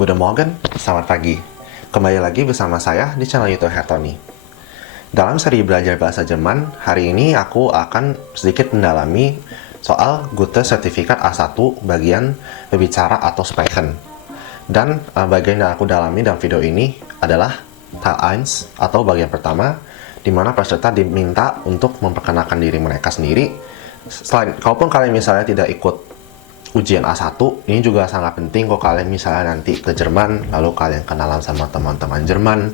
Guten Morgen, selamat pagi. Kembali lagi bersama saya di channel YouTube Hertoni. Dalam seri belajar bahasa Jerman, hari ini aku akan sedikit mendalami soal Gute Sertifikat A1 bagian berbicara atau sprechen. Dan bagian yang aku dalami dalam video ini adalah Teil 1 atau bagian pertama, di mana peserta diminta untuk memperkenalkan diri mereka sendiri. Kalaupun kalian misalnya tidak ikut ujian A1, ini juga sangat penting kok kalian misalnya nanti ke Jerman, lalu kalian kenalan sama teman-teman Jerman.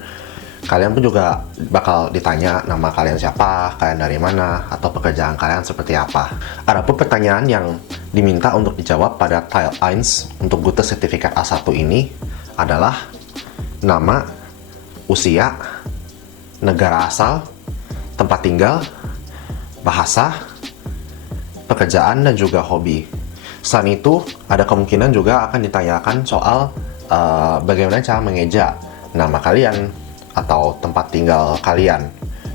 Kalian pun juga bakal ditanya nama kalian siapa, kalian dari mana, atau pekerjaan kalian seperti apa. Adapun pertanyaan yang diminta untuk dijawab pada Teil 1 untuk Gute Sertifikat A1 ini adalah nama, usia, negara asal, tempat tinggal, bahasa, pekerjaan, dan juga hobi. Selain itu, ada kemungkinan juga akan ditanyakan soal bagaimana cara mengeja nama kalian atau tempat tinggal kalian.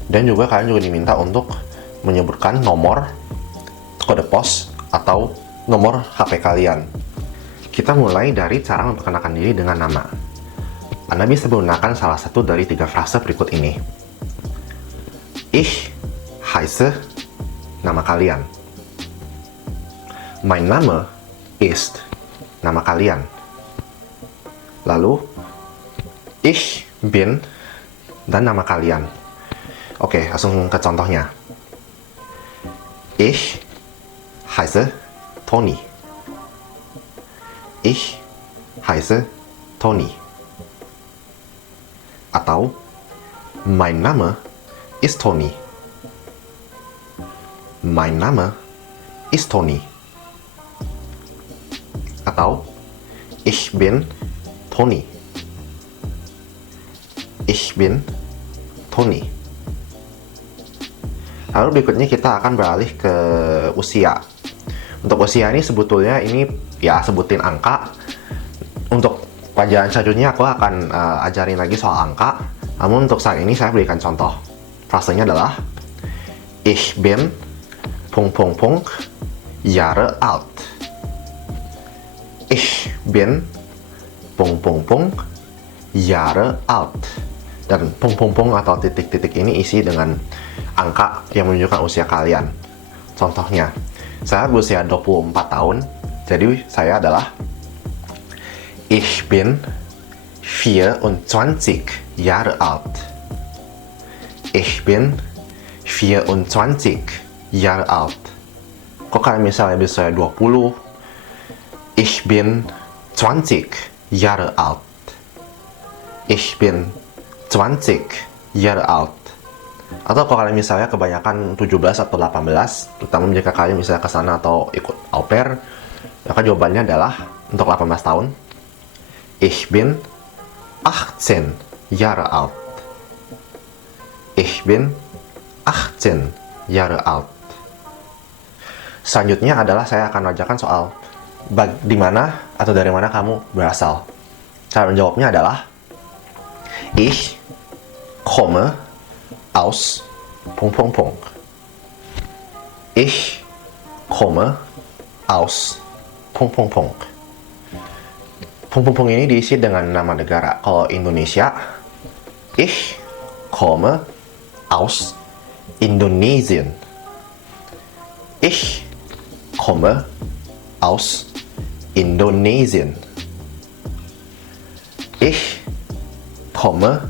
Dan juga kalian juga diminta untuk menyebutkan nomor kode pos atau nomor HP kalian. Kita mulai dari cara memperkenalkan diri dengan nama. Anda bisa menggunakan salah satu dari 3 frase berikut ini. Ich heiße, nama kalian. Mein Name ist, nama kalian. Lalu, ich bin, dan nama kalian. Oke, langsung ke contohnya. Ich heiße Toni. Ich heiße Toni. Atau, mein Name ist Toni. Mein Name ist Toni. Atau, ich bin Toni. Ich bin Toni. Lalu berikutnya kita akan beralih ke usia. Untuk usia ini sebetulnya ini ya sebutin angka. Untuk pelajaran selanjutnya aku akan ajarin lagi soal angka. Namun untuk saat ini saya berikan contoh. Frasenya adalah Ich bin ... Jahre alt. Ich bin ... Jahre alt. Dan ... atau titik-titik ini isi dengan angka yang menunjukkan usia kalian. Contohnya, saya berusia 24 tahun, jadi saya adalah Ich bin 24 Jahre alt. Ich bin 24 Jahre alt. Kok kalian misalnya bisa 20, Ich bin 20 Jahre alt. Ich bin 20 Jahre alt. Atau kalau kalian misalnya kebanyakan 17 atau 18, terutama jika kalian misalnya ke sana atau ikut au pair, maka jawabannya adalah untuk 18 tahun, Ich bin 18 Jahre alt. Ich bin 18 Jahre alt. Selanjutnya adalah saya akan mengajarkan soal di mana atau dari mana kamu berasal. Cara menjawabnya adalah Ich komme aus ... Ich komme aus ... ini diisi dengan nama negara. Kalau Indonesia, Ich komme aus Indonesien. Ich komme aus Indonesien. Ich komme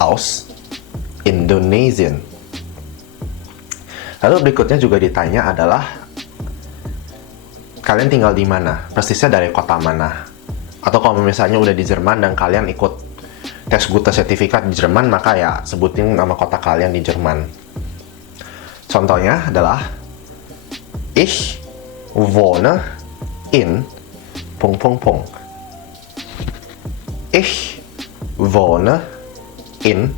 aus Indonesien. Lalu berikutnya juga ditanya adalah kalian tinggal di mana? Persisnya dari kota mana? Atau kalau misalnya udah di Jerman dan kalian ikut tes Gute Sertifikat di Jerman, maka ya sebutin nama kota kalian di Jerman. Contohnya adalah Ich wohne in ... Ich wohne in ...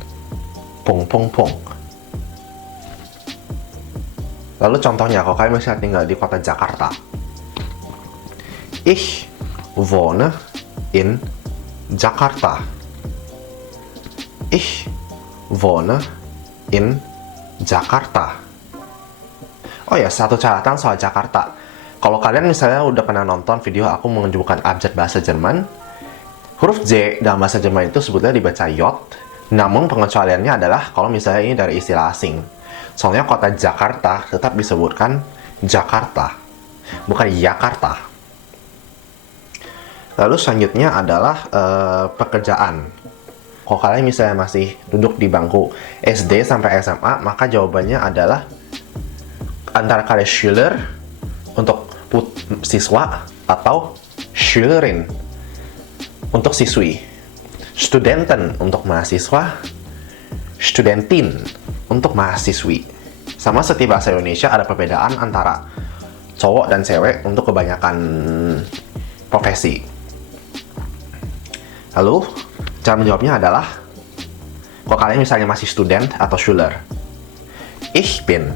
Lalu contohnya, kalau kalian misalnya tinggal di kota Jakarta, Ich wohne in Jakarta. Ich wohne in Jakarta. Oh ya, satu catatan soal Jakarta. Kalau kalian misalnya udah pernah nonton video aku menunjukkan abjad bahasa Jerman, Huruf J dalam bahasa Jerman itu sebetulnya dibaca J, namun pengecualiannya adalah kalau misalnya ini dari istilah asing. Soalnya kota Jakarta tetap disebutkan Jakarta, bukan Yakarta. Lalu selanjutnya adalah pekerjaan. Kalau kalian misalnya masih duduk di bangku SD sampai SMA, maka jawabannya adalah antara kata Schüler untuk siswa atau Schülerin untuk siswi. Studenten untuk mahasiswa, Studentin untuk mahasiswi. Sama seperti bahasa Indonesia ada perbedaan antara cowok dan cewek untuk kebanyakan profesi. Lalu, cara menjawabnya adalah kalau kalian misalnya masih student atau Schüler. Ich bin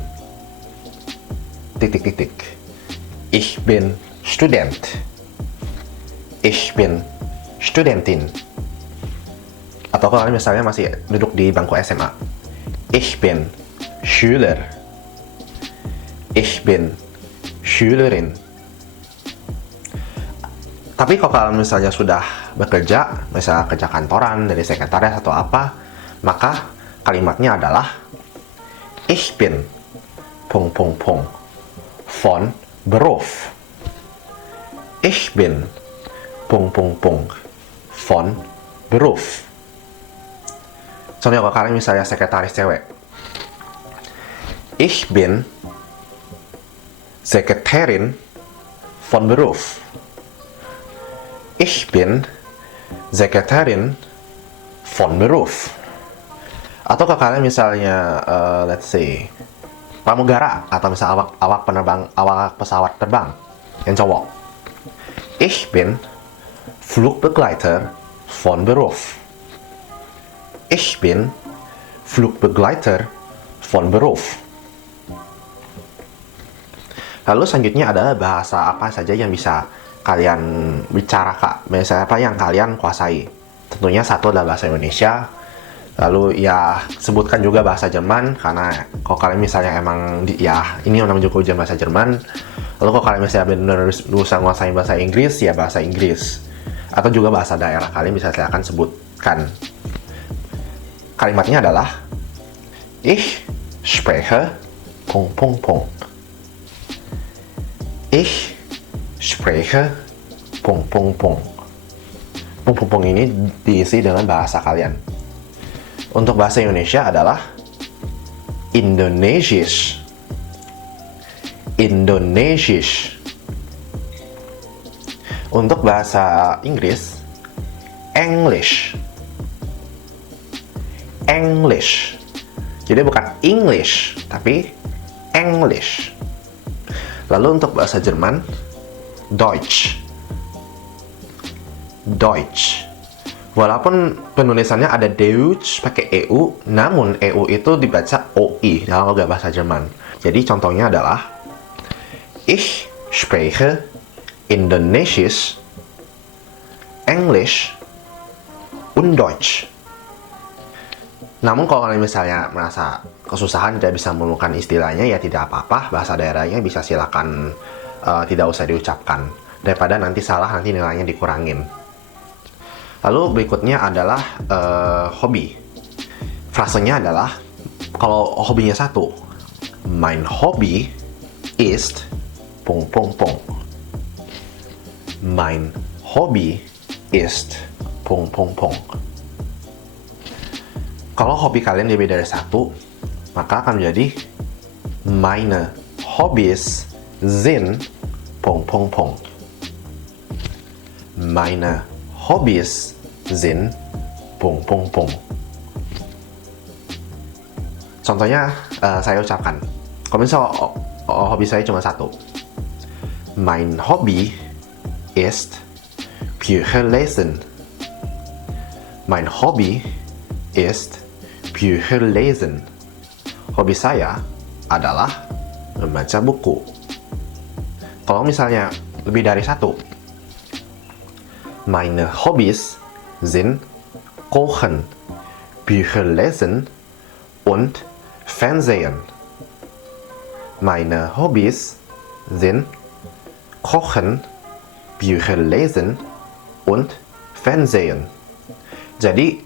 titik-titik. Ich bin Student. Ich bin Studentin. Atau kalau kalian misalnya masih duduk di bangku SMA. Ich bin Schüler. Ich bin Schülerin. Tapi kalau kalian misalnya sudah bekerja, misalnya kerja kantoran, dari sekretaris atau apa, maka kalimatnya adalah Ich bin von Beruf. Ich bin von Beruf. Contohnya kalau kalian misalnya sekretaris cewek. Ich bin Sekretärin von Beruf. Ich bin Sekretärin von Beruf. Atau kalau kalian misalnya, let's say, pramugara atau misalnya awak pesawat terbang yang cowok. Ich bin Flugbegleiter von Beruf. Ich bin Flugbegleiter von Beruf. Lalu selanjutnya adalah bahasa apa saja yang bisa kalian bicarakan, bahasa apa yang kalian kuasai. Tentunya satu adalah bahasa Indonesia. Lalu ya sebutkan juga bahasa Jerman, karena kalau kalian misalnya emang ya ini namanya juga ujian bahasa Jerman. Lalu kalau kalian misalnya benar-benar bisa nguasain bahasa Inggris, ya bahasa Inggris. Atau juga bahasa daerah kalian bisa silakan sebutkan. Kalimatnya adalah Ich spreche ... Ich spreche ... ini diisi dengan bahasa kalian. Untuk bahasa Indonesia adalah Indonesisch. Indonesisch. Untuk bahasa Inggris, English. English. Jadi bukan English, tapi English. Lalu untuk bahasa Jerman, Deutsch. Deutsch. Walaupun penulisannya ada Deutsch pakai EU, namun EU itu dibaca OI dalam logat bahasa Jerman. Jadi contohnya adalah Ich spreche Indonesisch, Englisch, und Deutsch. Namun kalau kalian misalnya merasa kesusahan tidak bisa menemukan istilahnya, ya tidak apa-apa, bahasa daerahnya bisa silakan tidak usah diucapkan. Daripada nanti salah, nanti nilainya dikurangin. Lalu berikutnya adalah hobi. Frasenya adalah, kalau hobinya satu, Mein Hobby ist ... Mein Hobby ist ... Kalau hobi kalian lebih dari satu, maka akan menjadi Meine Hobbys sind ... Meine Hobbys sind ... Contohnya saya ucapkan. Kalau misalnya hobi saya cuma satu. Mein Hobby ist Bücher lesen. Mein Hobby ist Bücher lesen. Hobi saya adalah membaca buku. Kalau misalnya lebih dari satu, Meine Hobbys sind Kochen, Bücher lesen und Fernsehen. Meine Hobbys sind Kochen, Bücher lesen und Fernsehen. Jadi,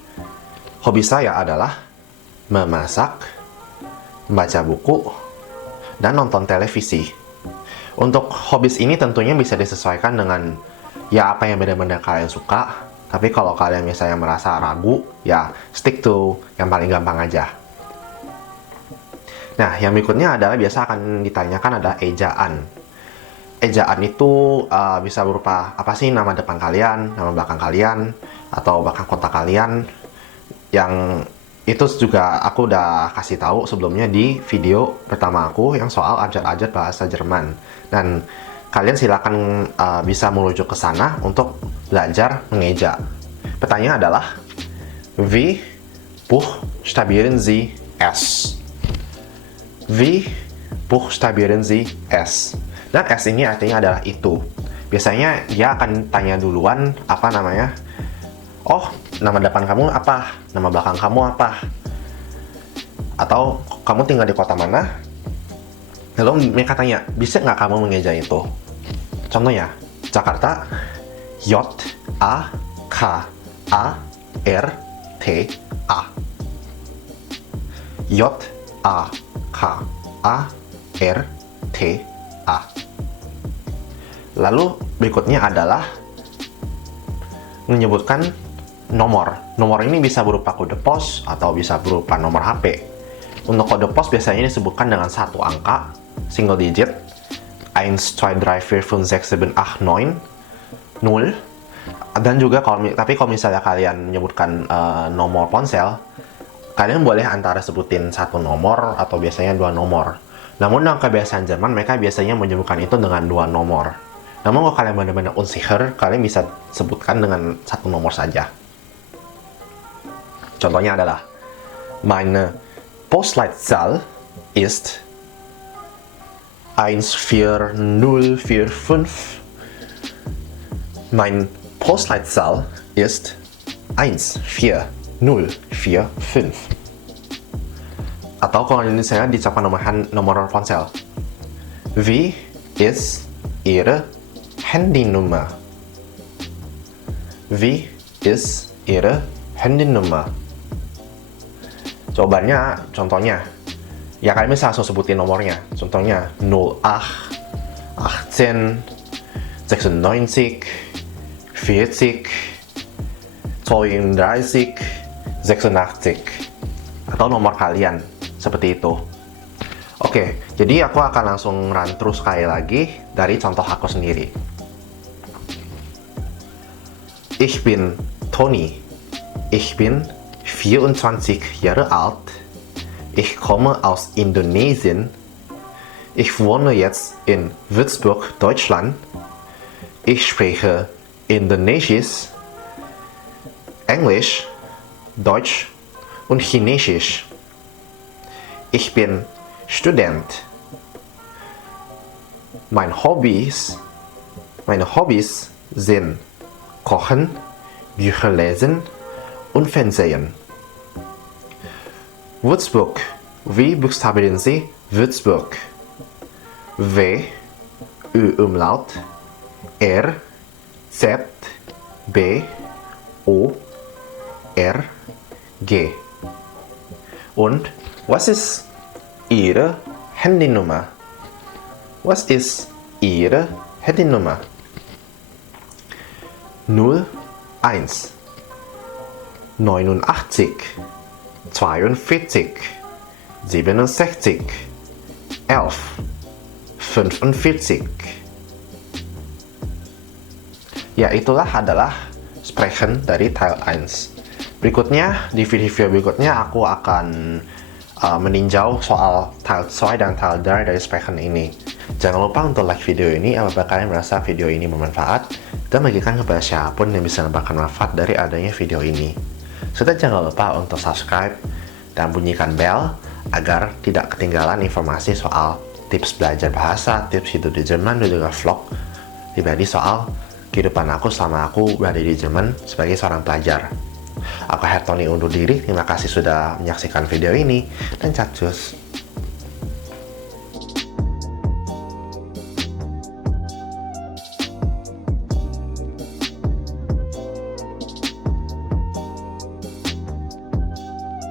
hobi saya adalah memasak, membaca buku, dan nonton televisi. Untuk hobis ini tentunya bisa disesuaikan dengan ya apa yang benar-benar kalian suka. Tapi kalau kalian misalnya merasa ragu, ya stick to yang paling gampang aja. Nah, yang berikutnya adalah biasa akan ditanyakan adalah ejaan. Ejaan itu bisa berupa apa sih nama depan kalian, nama belakang kalian, atau bahkan kota kalian. Yang itu juga aku udah kasih tahu sebelumnya di video pertama aku yang soal abjad-abjad bahasa Jerman. Dan kalian silakan bisa merujuk ke sana untuk belajar mengeja. Pertanyaan adalah, Wie buchstabieren Sie es? Wie buchstabieren Sie es? Dan es ini artinya adalah itu. Biasanya dia akan tanya duluan apa namanya. Oh, nama depan kamu apa? Nama belakang kamu apa? Atau kamu tinggal di kota mana? Lalu mereka tanya, bisa nggak kamu mengeja itu? Contohnya, Jakarta, J-A-K-A-R-T-A. J-A-K-A-R-T-A. Lalu berikutnya adalah menyebutkan nomor. Nomor ini bisa berupa kode pos atau bisa berupa nomor HP. Untuk kode pos biasanya disebutkan dengan satu angka, single digit, 1, 2, 3, 4, 5, 6, 7, 8, 9, 0. Dan juga kalau misalnya kalian menyebutkan nomor ponsel, kalian boleh antara sebutin satu nomor atau biasanya dua nomor. Namun dalam kebiasaan Jerman, mereka biasanya menyebutkan itu dengan dua nomor. Namun kalau kalian benar-benar unsicher, kalian bisa sebutkan dengan satu nomor saja. Contohnya adalah, Meine Postleitzahl ist 14045. Mein Postleitzahl ist 14045. Atau kalau misalnya diucapkan nomor ponsel, Wie ist Ihre Handynummer? Wie ist Ihre Handynummer? Jawabannya, contohnya, ya kalian bisa langsung sebutin nomornya. Contohnya 08, 18, 96, 40, 32, 86. Atau nomor kalian, seperti itu. Oke, jadi aku akan langsung run through sekali lagi dari contoh aku sendiri. Ich bin Toni. Ich bin 24 Jahre alt. Ich komme aus Indonesien. Ich wohne jetzt in Würzburg, Deutschland. Ich spreche Indonesisch, Englisch, Deutsch und Chinesisch. Ich bin Student. Meine Hobbys sind Kochen, Bücher lesen und Fernsehen. Würzburg. Wie buchstabieren Sie Würzburg? W, Ö Umlaut, R, Z, B, O, R, G. Und was ist Ihre Handynummer? Was ist Ihre Handynummer? 01 89 42 67 11 45. Ya, itulah adalah sprechen dari Teil 1. Berikutnya, di video berikutnya aku akan meninjau soal Teil 2 dan Teil 3 dari sprechen ini. Jangan lupa untuk like video ini apabila kalian merasa video ini bermanfaat dan bagikan kepada siapapun yang bisa mendapatkan manfaat dari adanya video ini. Serta jangan lupa untuk subscribe dan bunyikan bell agar tidak ketinggalan informasi soal tips belajar bahasa, tips hidup di Jerman, dan juga vlog pribadi soal kehidupan aku selama aku berada di Jerman sebagai seorang pelajar. Aku Hertoni undur diri, terima kasih sudah menyaksikan video ini, dan cacus.